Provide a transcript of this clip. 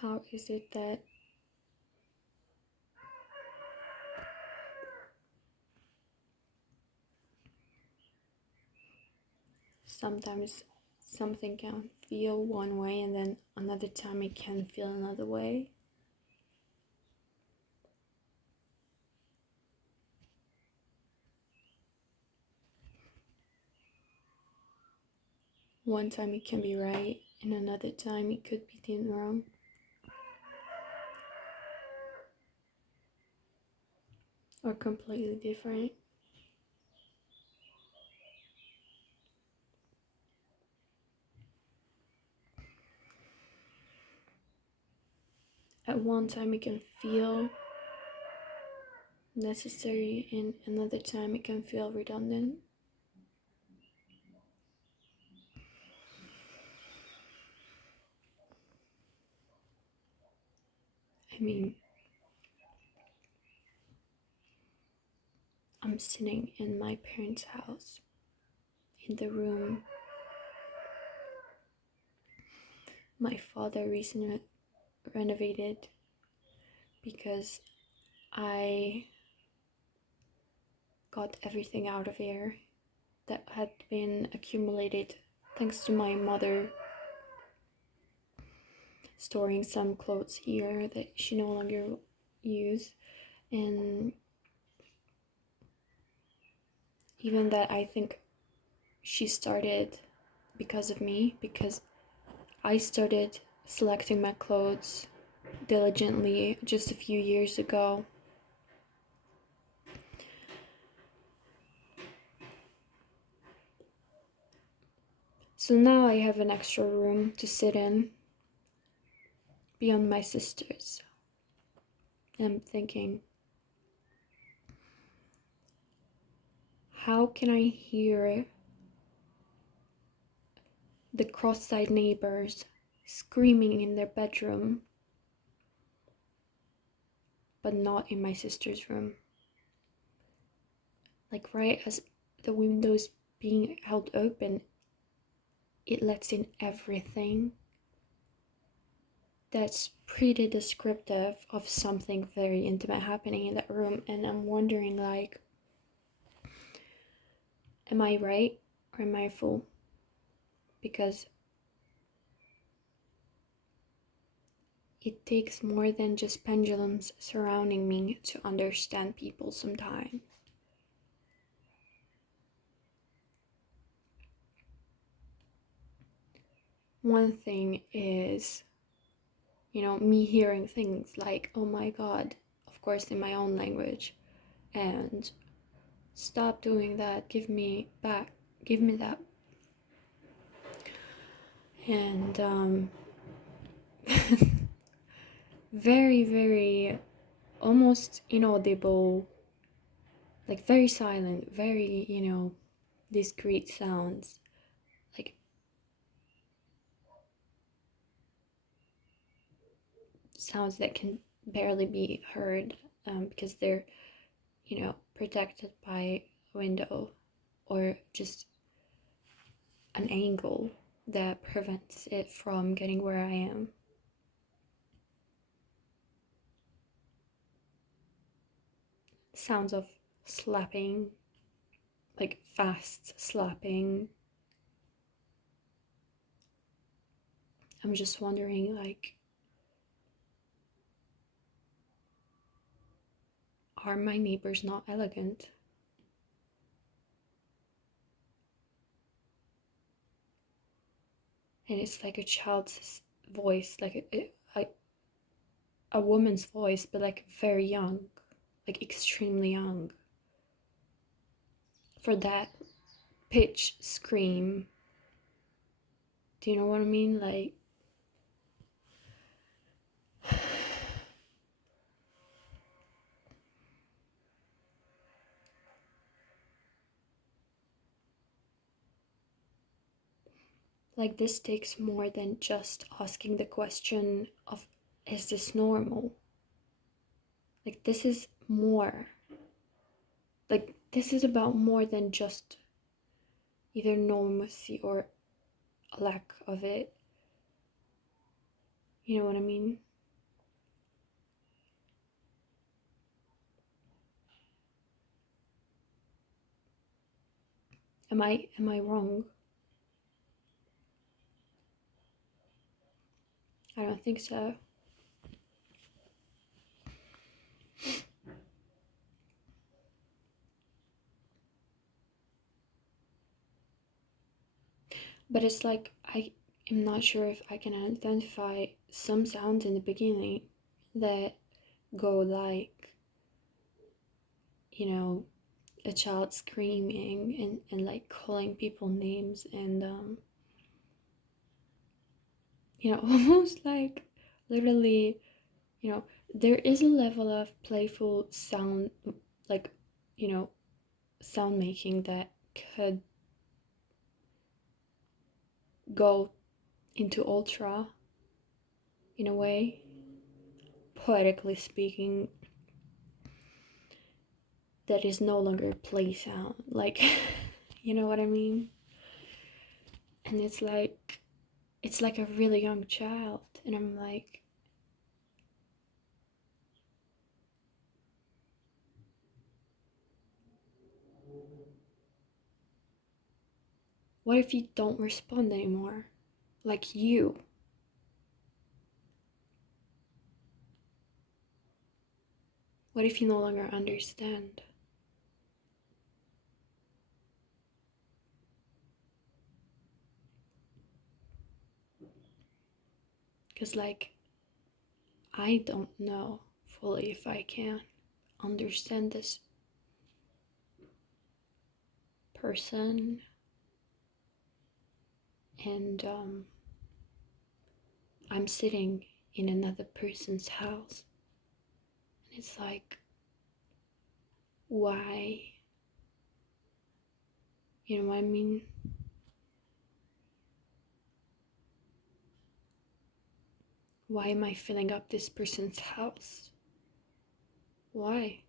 How is it that sometimes something can feel one way and then another time it can feel another way? One time it can be right and another time it could be deemed wrong. Or completely different. At one time it can feel necessary and another time it can feel redundant. I mean, I'm sitting in my parents' house in the room my father recently renovated because I got everything out of here that had been accumulated thanks to my mother storing some clothes here that she no longer uses. And even that, I think she started because of me, because I started selecting my clothes diligently just a few years ago. So now I have an extra room to sit in beyond my sister's. And I'm thinking, how can I hear the cross-eyed neighbors screaming in their bedroom, but not in my sister's room? Like right as the window's being held open, it lets in everything. That's pretty descriptive of something very intimate happening in that room. And I'm wondering, like, am I right or am I a fool? Because it takes more than just pendulums surrounding me to understand people sometimes. One thing is, me hearing things like, oh my god, of course in my own language, and stop doing that, give me back, give me that. And very, very almost inaudible, like very silent, very, discreet sounds, like sounds that can barely be heard because they're, protected by a window or just an angle that prevents it from getting where I am. Sounds of slapping, like fast slapping. I'm just wondering, like, are my neighbors not elegant? And it's like a child's voice, like a woman's voice, but like very young, like extremely young. For that pitch scream. Do you know what I mean? Like this takes more than just asking the question of, is this normal? Like this is more. Like this is about more than just either normalcy or a lack of it. You know what I mean? Am I wrong? I don't think so. But it's like I am not sure if I can identify some sounds in the beginning that go like, a child screaming and like calling people names and almost like literally, there is a level of playful sound, like, sound making that could go into ultra in a way, poetically speaking, that is no longer play sound. Like, you know what I mean? And it's like a really young child, and I'm like, what if you don't respond anymore? Like you. What if you no longer understand? Because, like, I don't know fully if I can understand this person, and I'm sitting in another person's house, and it's like, why? You know what I mean? Why am I filling up this person's house? Why?